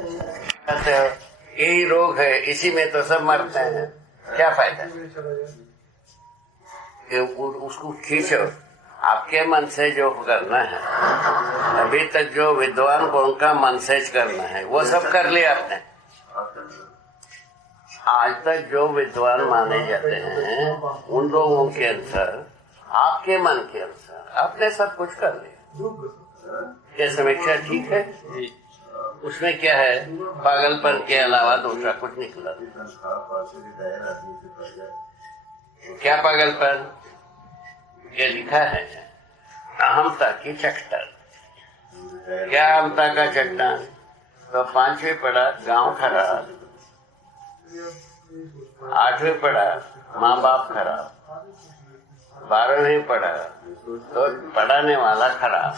कहते हो यही रोग है, इसी में तो सब मरते हैं, क्या फायदा? उसको खींचो, आपके मन से जो करना है, अभी तक जो विद्वान को उनका मन से करना है वो सब कर लिया आपने। आज तक जो विद्वान माने जाते हैं उन लोगों के अनुसार, आपके मन के अनुसार आपने सब कुछ कर लिया। क्या समीक्षा ठीक है? उसमें क्या है? पागलपन के अलावा दूसरा कुछ निकला। क्या पागलपन? ये लिखा है अहमता की चट्टान। क्या अहमता का चट्टान? तो 5वीं पढ़ा गांव खराब, 8वीं पढ़ा माँ बाप खराब, 12वीं पढ़ा तो पढ़ाने वाला खराब,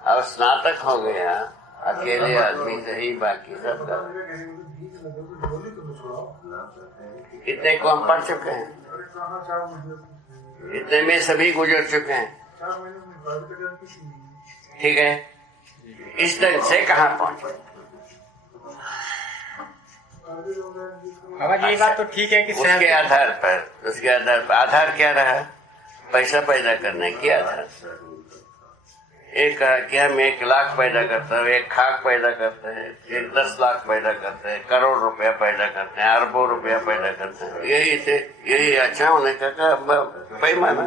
अब स्नातक हो गया, अकेले आदमी से ही बाकी सब कर। कितने को हम पढ़ चुके हैं, इतने में सभी गुजर चुके हैं। ठीक है, इस ढंग से कहाँ पहुंचे? बाबा जी, ये बात तो ठीक है कि उसके आधार पर आधार क्या रहा? पैसा पैदा करने की आधार। एक कहा कि हम 1 लाख पैदा करते हैं, 1 खाक पैदा करते हैं, 1 10 लाख पैदा करते हैं, करोड़ रुपया पैदा करते हैं, अरबों रुपया पैदा करते हैं। यही अच्छा होने का पैमाना,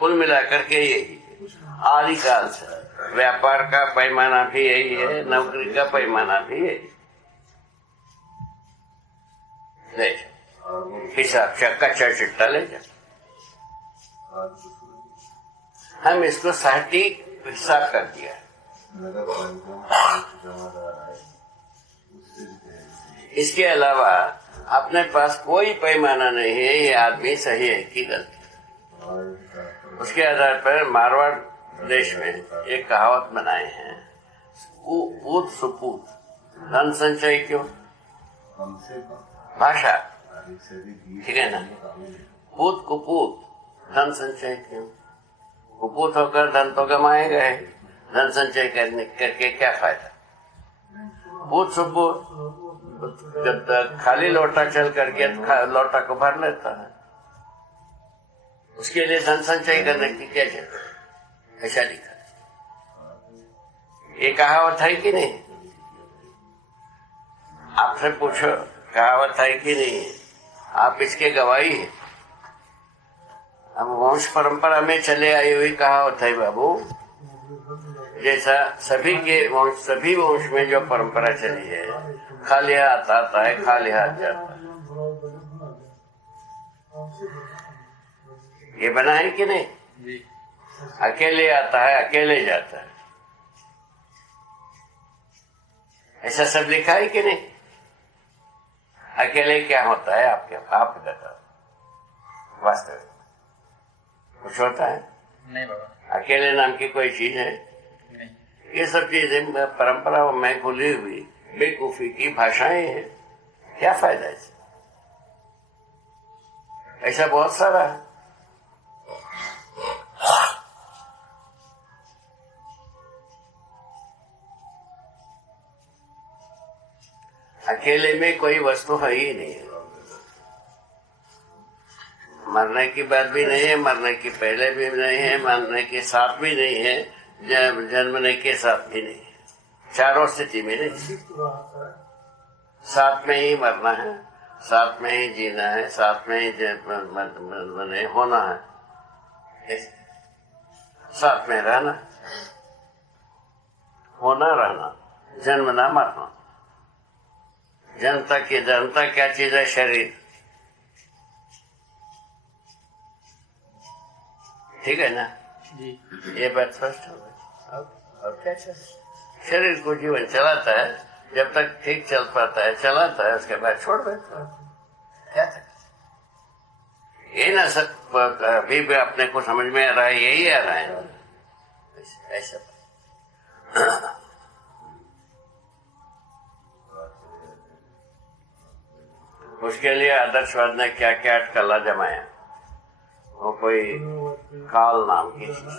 कुल मिलाकर के यही आदिकाल से व्यापार का पैमाना भी यही है, नौकरी का पैमाना भी यही। ले हिसाब से कच्चा चिट्टा ले जा, हम इसको सटीक हिसाब कर दिया। इसके अलावा अपने पास कोई पैमाना नहीं है, ये आदमी सही है कि गलत। उसके आधार पर मारवाड़ देश में एक कहावत बनाए हैं, ऊत सुपूत धन संचय क्यों? भाषा ठीक है ना? पूत कुपूत धन संचय क्यों? कुपूत होकर धन तो गमाए गए, धन संचय करके क्या फायदा? पूत सुपूत खाली लोटा चल करके लोटा को भर लेता है, उसके लिए धन संचय करने की क्या जरूरत? ऐसा लिखा है। ये कहावत है कि नहीं? आपसे पूछो कहावत है कि नहीं? आप इसके गवाही है। अब वंश परंपरा में चले आई हुई कहावत है बाबू, जैसा सभी वंश में जो परंपरा चली है, खाली हाथ आता है, खाली हाथ जाता है। ये बना है कि नहीं? अकेले आता है, अकेले जाता है, ऐसा सब लिखा है कि नहीं? अकेले क्या होता है? आप बताओ। वास्तव कुछ होता है? नहीं बाबा। अकेले नाम की कोई चीज है? नहीं। ये सब चीजें परंपराओं में खुली हुई बेवकूफी की भाषाएं हैं, क्या फायदा इससे? ऐसा बहुत सारा है। अकेले में कोई वस्तु है ही नहीं, मरने की बात भी नहीं है, मरने की पहले भी नहीं है, मरने के साथ भी नहीं है, जन्मने के साथ भी नहीं है, चारों स्थिति में नहीं। साथ में ही मरना है, साथ में ही जीना है, साथ में ही होना है, साथ में रहना, होना रहना, जन्मना मरना। जनता क्या चीज है? शरीर। ठीक है ना जी? ये बात स्पष्ट हो गई। अब क्या चल, शरीर को जीवन चलाता है, जब तक ठीक चल पाता है चलाता है, उसके बाद छोड़ देता है। क्या था ये ना सब अभी भी अपने को समझ में आ रहा है, यही आ रहा है ऐसा। उसके लिए आदर्शवाद ने क्या क्या अटकला जमाया, वो कोई काल नाम की चीज,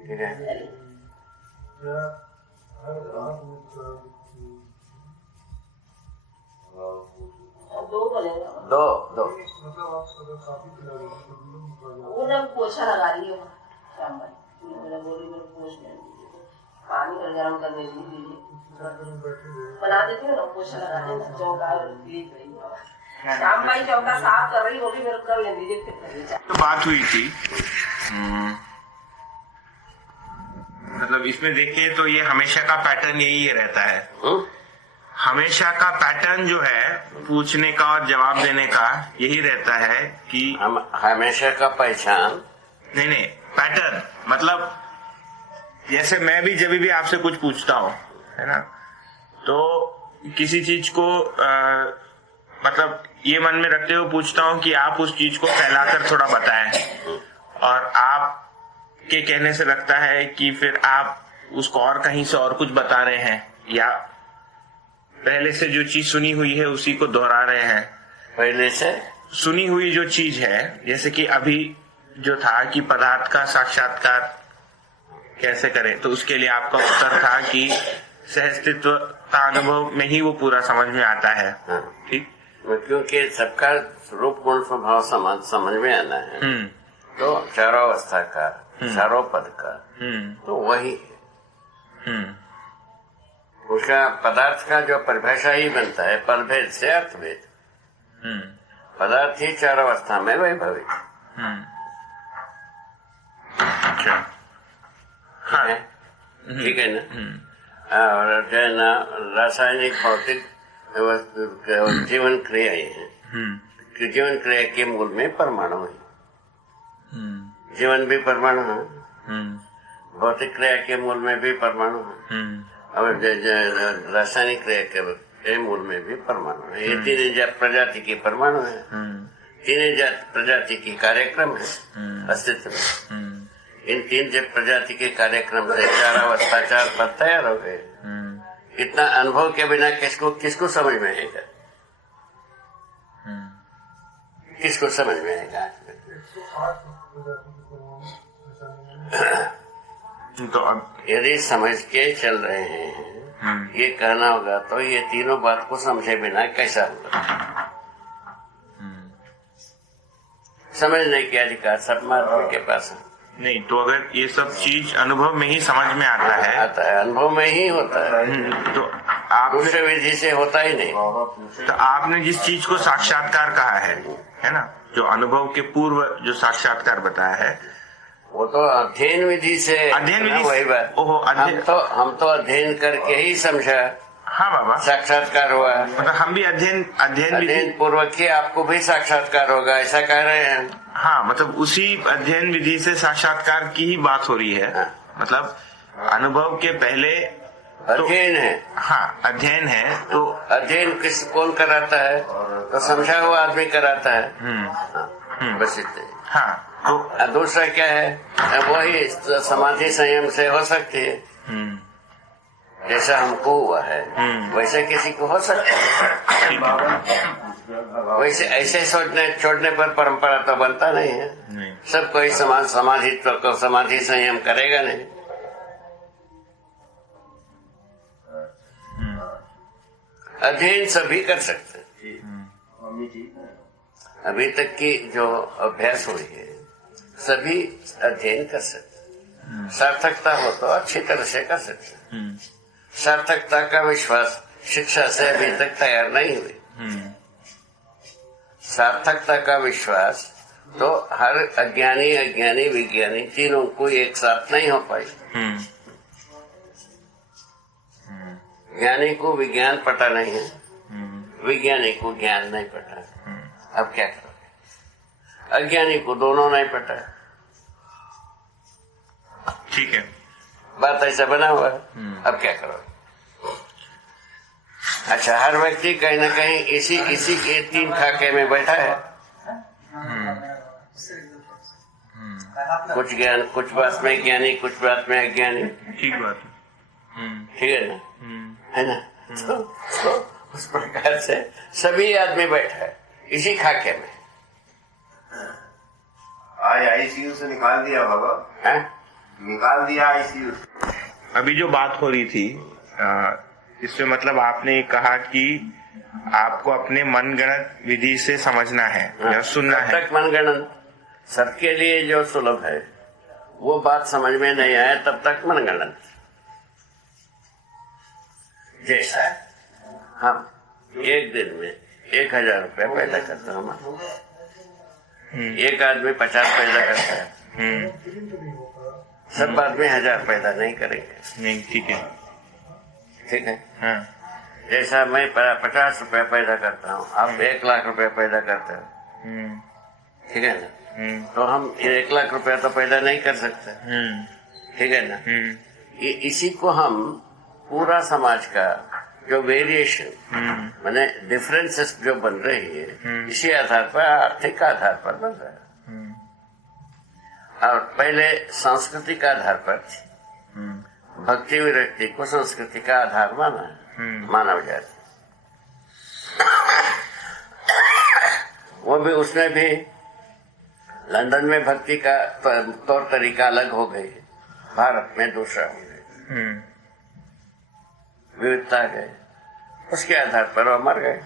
ठीक है? दो दो वो जब पोछा लगा रही है शाम में मेरा बोली में पोछ में पानी और गर्म करने दीजिए बना देती हूँ ना पोछा लगा देना चौका लीक रही शाम भाई चौका साफ कर रही वो भी मेरे कर ले दीजिए फिर तो बात हुई थी मतलब इसमें देखिए तो ये हमेशा का पैटर्न यही रहता है। हमेशा का पैटर्न जो है पूछने का और जवाब देने का यही रहता है कि हमेशा का पहचान नहीं पैटर्न मतलब जैसे मैं भी जब भी आपसे कुछ पूछता हूँ है ना तो किसी चीज को मतलब ये मन में रखते हुए पूछता हूँ कि आप उस चीज को फैलाकर थोड़ा बताएं और आप के कहने से लगता है कि फिर आप उसको और कहीं से और कुछ बता रहे हैं या पहले से जो चीज सुनी हुई है उसी को दोहरा रहे हैं। पहले से सुनी हुई जो चीज है जैसे कि अभी जो था कि पदार्थ का साक्षात्कार कैसे करें तो उसके लिए आपका उत्तर था कि सहअस्तित्व का अनुभव में ही वो पूरा समझ में आता है। ठीक क्योंकि सबका रूप गुण स्वभाव समझ में आना है तो चारों अवस्था का चारों पद का तो वही उसका पदार्थ का जो परिभाषा ही बनता है पलभेद से अर्थभेद। पदार्थ ही चार अवस्था में वही भवित ठीक है ना। और जो है ना रासायनिक भौतिक जीवन क्रियाएं हैं जीवन क्रिया के मूल में परमाणु है। जीवन भी परमाणु है भौतिक क्रिया के मूल में भी परमाणु है और रासायनिक क्रिया के मूल में भी परमाणु है। ये तीन प्रजाति की परमाणु है तीन प्रजाति की कार्यक्रम है अस्तित्व में। इन तीन प्रजाति के कार्यक्रम से चार अवस्था चार पद तैयार हो गए। इतना अनुभव के बिना किसको समझ में आएगा किसको समझ में आएगा। तो अब यदि समझ के चल रहे हैं ये कहना होगा तो ये तीनों बात को समझे बिना कैसा होगा। समझने के अधिकार सब मानव के पास है। नहीं तो अगर ये सब चीज अनुभव में ही समझ में आता है अनुभव में ही होता है तो आप दूसरे विधि से होता ही नहीं। तो आपने जिस चीज को साक्षात्कार कहा है ना जो अनुभव के पूर्व जो साक्षात्कार बताया है वो तो अध्ययन विधि से अध्ययन विधि वही बात हम तो अध्ययन करके ही समझा। हाँ बाबा साक्षात्कार हुआ मतलब हम भी अध्ययन पूर्वक ही आपको भी साक्षात्कार होगा ऐसा कह रहे हैं। हाँ मतलब उसी अध्ययन विधि से साक्षात्कार की ही बात हो रही है। मतलब अनुभव के पहले अध्ययन है। हाँ अध्ययन है तो अध्ययन कौन कराता है तो समझा हुआ आदमी कराता है बस इतने। हाँ तो दूसरा क्या है वही समाधि संयम से हो सकती है जैसा हमको हुआ है वैसे किसी को हो सकता है। वैसे ऐसे सोचने छोड़ने पर परंपरा तो बनता नहीं है। सब कोई समाधि संयम करेगा नहीं। अध्ययन सभी कर सकते हैं। अभी तक की जो अभ्यास हुई है सभी अध्ययन कर सकते। सार्थकता हो तो अच्छी तरह से कर सकते। सार्थकता का विश्वास शिक्षा से अभी तक तैयार नहीं हुई। सार्थकता का विश्वास तो हर अज्ञानी विज्ञानी तीनों को एक साथ नहीं हो पाई। ज्ञानी को विज्ञान पता नहीं है विज्ञानी को ज्ञान नहीं पता। अब क्या करोगे अज्ञानी को दोनों नहीं पता। ठीक है बात ऐसा बना हुआ है। अब क्या करोगे। अच्छा हर व्यक्ति कहीं ना कहीं इसी के तीन खाके में बैठा है। कुछ ज्ञान कुछ बात में ज्ञानी कुछ बात में अज्ञानी। ठीक बात ठीक है ना है ना। तो उस प्रकार से सभी आदमी बैठा है इसी खाके में। आज आईसीयू से निकाल दिया बाबा निकाल दिया आईसीयू। अभी जो बात हो रही थी इसमें मतलब आपने कहा कि आपको अपने मनगणत विधि से समझना है या सुनना है। तक मनगणत सबके लिए जो सुलभ है वो बात समझ में नहीं आए तब तक मनगणत। जैसा हम एक दिन में 1000 रुपया पैदा करते हैं, एक आदमी 50 पैदा करता है, सब आदमी 1000 पैदा नहीं करेंगे। नहीं, ठीक है, ठीक है। हाँ। जैसा मैं 50 रुपया पैदा करता हूँ, आप 1 लाख रुपया पैदा करते हो, ठीक है ना। तो हम 1 लाख रुपया तो पैदा नहीं कर सकते, ठीक है ना। ये इसी को हम पूरा समाज का जो वेरिएशन माने डिफरेंसेस जो बन रही है, इसी आधार पर, आर्थिक आधार पर बन रहा है। और पहले सांस्कृतिक आधार पर भक्ति विरक्ति को संस्कृति का आधार मानव जाति। वो भी उसमें भी लंदन में भक्ति का तौर तरीका अलग हो गई, भारत में दूसरा हो गया, विविधता गए, उसके आधार पर वो मर गए।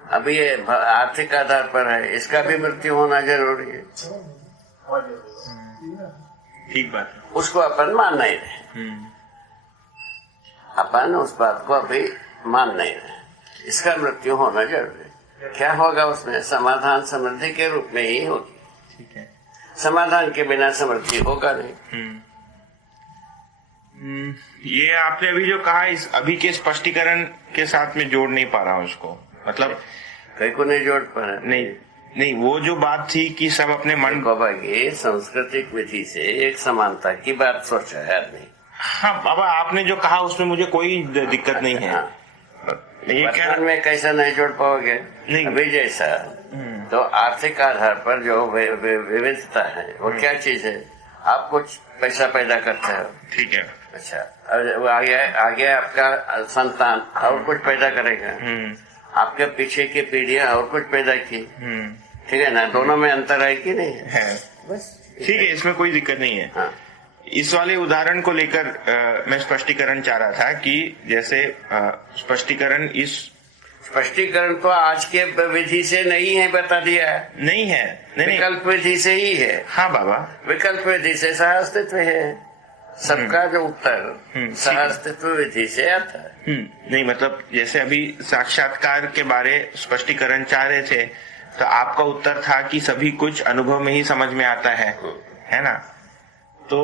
अभी ये आर्थिक आधार पर है, इसका भी मृत्यु होना जरूरी है। ठीक बात है। उसको अपन मान नहीं रहे, अपन उस बात को अभी मान नहीं रहे, इसका मृत्यु होना जरूरी है। क्या होगा उसमें? समाधान समृद्धि के रूप में ही होगी, ठीक है। समाधान के बिना समृद्धि होगा नहीं। ये आपने अभी जो कहा, इस अभी के स्पष्टीकरण के साथ में जोड़ नहीं पा रहा हूँ उसको, मतलब कहीं को नहीं जोड़ पा रहे। नहीं, वो जो बात थी कि सब अपने मन को भागी सांस्कृतिक विधि से एक समानता की बात सोचा है आदमी। हाँ बाबा, आपने जो कहा उसमें मुझे कोई दिक्कत नहीं है। हाँ। ये क्या वर्तमान में कैसा नहीं जोड़ पाओगे? नहीं। अभी जैसा तो आर्थिक आधार पर जो विविधता है वो क्या चीज है? आप कुछ पैसा पैदा करते हो, ठीक है, अच्छा, और आगे आपका संतान और कुछ पैदा करेगा, आपके पीछे की पीढ़ियां और कुछ पैदा की, ठीक है ना। दोनों में अंतर है कि नहीं है? बस ठीक है, इसमें कोई दिक्कत नहीं है। हाँ। इस वाले उदाहरण को लेकर मैं स्पष्टीकरण चाह रहा था कि जैसे स्पष्टीकरण तो आज के विधि से नहीं है, बता दिया है। नहीं है, नहीं, विकल्प विधि से ही है। हाँ बाबा, विकल्प विधि से सह अस्तित्व है, सबका जो उत्तर सह अस्तित्व विधि से आता है। नहीं, मतलब जैसे अभी साक्षात्कार के बारे स्पष्टीकरण चाह रहे थे, तो आपका उत्तर था कि सभी कुछ अनुभव में ही समझ में आता है ना। तो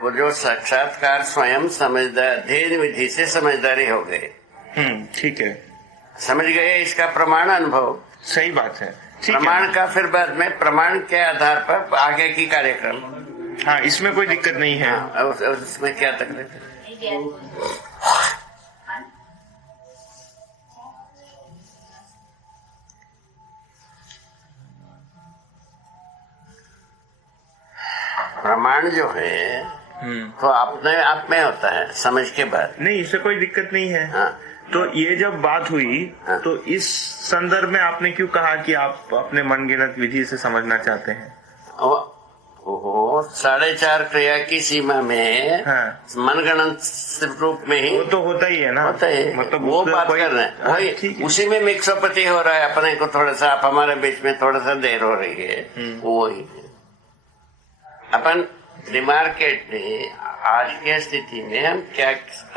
वो जो साक्षात्कार स्वयं समझदार अध्ययन विधि से समझदारी हो गए, ठीक है, समझ गए, इसका प्रमाण अनुभव। सही बात है। प्रमाण का फिर बाद में प्रमाण के आधार पर आगे की कार्यक्रम। हाँ, इसमें कोई दिक्कत नहीं है। हाँ, उसमें क्या तकलीफ है? प्रमाण जो है तो अपने आप में होता है, समझ के बाद नहीं, इससे कोई दिक्कत नहीं है। हाँ। तो ये जब बात हुई, हाँ। तो इस संदर्भ में आपने क्यों कहा कि आप अपने मनगणत विधि से समझना चाहते हैं? 4.5 क्रिया की सीमा में हाँ। मनगणत रूप में ही वो तो होता ही है ना, होता है, मतलब वो बात कर रहे हैं, वही उसी में मिक्सोपति हो रहा है। अपने को थोड़ा सा, आप हमारे बीच में थोड़ा सा देर हो रही है, वही अपन डिमार्केट में आज के स्थिति में हम क्या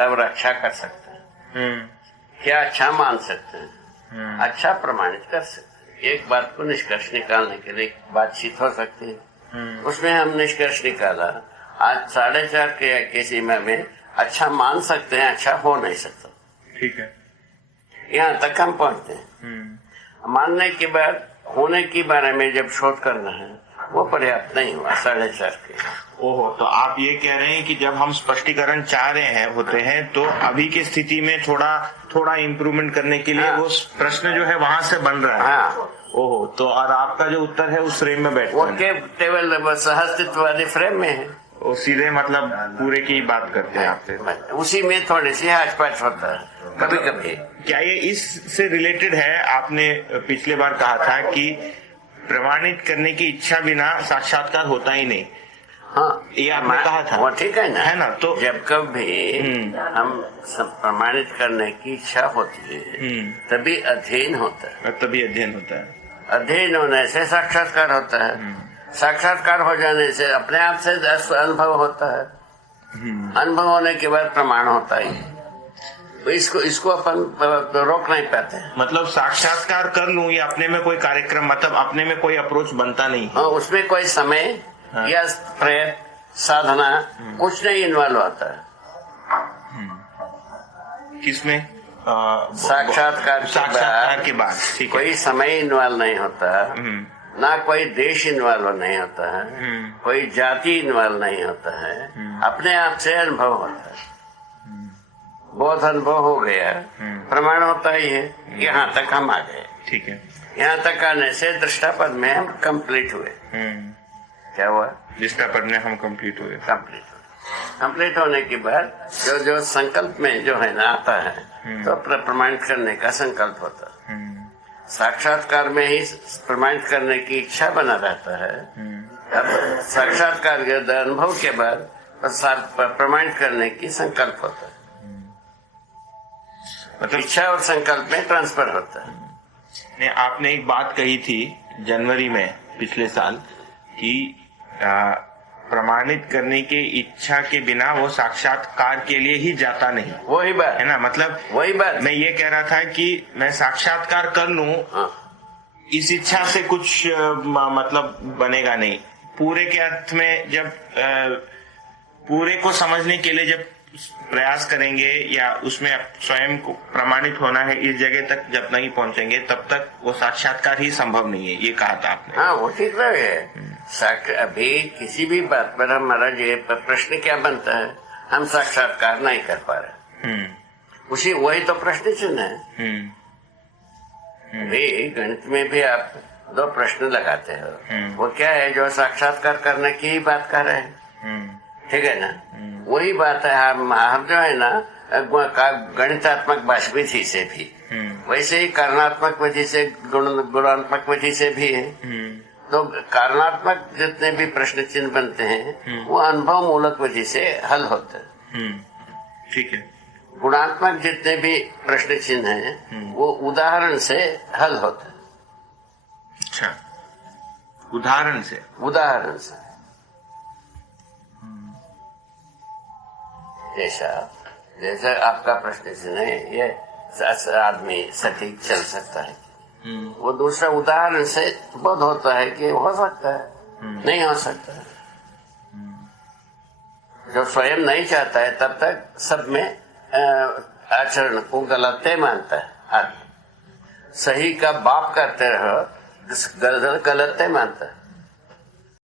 अब रक्षा कर सकते हैं, क्या अच्छा मान सकते हैं, अच्छा प्रमाणित कर सकते हैं। एक बात को निष्कर्ष निकालने के लिए बातचीत हो सकती है, उसमें हम निष्कर्ष निकाला। आज 4.5 क्रिया की सीमा में अच्छा मान सकते हैं, अच्छा हो नहीं सकता, ठीक है, यहाँ तक हम पहुँचते हैं। मानने के बाद होने के बारे में जब शोध करना है वो पर्याप्त नहीं हुआ 4.5 क्रिया। ओहो, तो आप ये कह रहे हैं कि जब हम स्पष्टीकरण चाह रहे होते हैं तो अभी की स्थिति में थोड़ा इम्प्रूवमेंट करने के लिए वो प्रश्न जो है वहां से बन रहा है। हाँ। ओहो, तो और आपका जो उत्तर है उस फ्रेम में बैठता है, केवल सहअस्तित्ववादी फ्रेम में है, वो सीधे मतलब पूरे की बात करते हैं आपसे, उसी में थोड़ी सी हाच पाच होता है कभी कभी। क्या ये इससे रिलेटेड है? आपने पिछले बार कहा था कि प्रमाणित करने की इच्छा बिना साक्षात्कार होता ही नहीं। हाँ, ये आपने कहा था। वो ठीक है ना तो जब कभी हम प्रमाणित करने की इच्छा होती है तभी अध्ययन होता है। तभी अध्ययन होता है। अध्ययन होने से साक्षात्कार होता है। साक्षात्कार हो जाने से अपने आप से अनुभव होता है। अनुभव होने के बाद प्रमाण होता ही है। इसको अपन रोक नहीं पाते। मतलब साक्षात्कार कर लूं ये अपने में कोई कार्यक्रम, मतलब अपने में कोई अप्रोच बनता नहीं है। उसमें कोई समय या प्रयत्न साधना कुछ नहीं इन्वॉल्व होता है। किसमें? साक्षात्कार के बाद ठीक है। कोई समय इन्वॉल्व नहीं होता, ना कोई देश इन्वॉल्व नहीं होता है, कोई जाति इन्वॉल्व नहीं होता है। अपने आप से अनुभव होता है। बहुत अनुभव हो गया, प्रमाण होता ही है। यहाँ तक हम आ गए। ठीक है। यहाँ तक आने से दृष्टापद में हम कंप्लीट हुए। क्या हुआ? दृष्टापद में हम कंप्लीट हुए। कंप्लीट होने के बाद जो संकल्प में जो है ना आता है तो प्रमाणित करने का संकल्प होता है। साक्षात्कार में ही प्रमाणित करने की इच्छा बना रहता है। अब साक्षात्कार के अनुभव के बाद प्रमाणित करने की संकल्प होता है। मतलब इच्छा और संकल्प में ट्रांसफर होता है। ने आपने एक बात कही थी जनवरी में पिछले साल कि प्रमाणित करने की इच्छा के बिना वो साक्षात्कार के लिए ही जाता नहीं। वही बात है ना, मतलब वही बात मैं ये कह रहा था कि मैं साक्षात्कार कर लूं, इस इच्छा से कुछ मतलब बनेगा नहीं। पूरे के अर्थ में जब पूरे को समझने के लिए जब प्रयास करेंगे या उसमें स्वयं को प्रमाणित होना है, इस जगह तक जब नहीं पहुंचेंगे तब तक वो साक्षात्कार ही संभव नहीं है, ये कहा था आपने। हाँ, वो ठीक है। अभी किसी भी बात पर हमारा ये प्रश्न क्या बनता है, हम साक्षात्कार नहीं कर पा रहे। वही तो प्रश्न चिन्ह है। अभी गणित में भी आप दो प्रश्न लगाते हो, वो क्या है? जो साक्षात्कार करने की ही बात कर रहे हैं। ठीक है ना? वही बात है। हम जो है ना गणितात्मक विधि से भी वैसे ही कारणात्मक विधि से गुणात्मक विधि से भी है। तो कारणात्मक जितने भी प्रश्न चिन्ह बनते हैं वो अनुभव मूलक विधि से हल होते हैं। ठीक है। गुणात्मक जितने भी प्रश्न चिन्ह हैं वो उदाहरण से हल होते हैं। अच्छा, उदाहरण से जैसा आपका प्रश्न चिन्ह है, ये आदमी सटीक चल सकता है, वो दूसरा उदाहरण से बोध होता है कि हो सकता है, नहीं हो सकता है। जो स्वयं नहीं चाहता है तब तक सब में आचरण को गलत मानता है आदमी। सही का बाप करते रहो, गलत मानता है।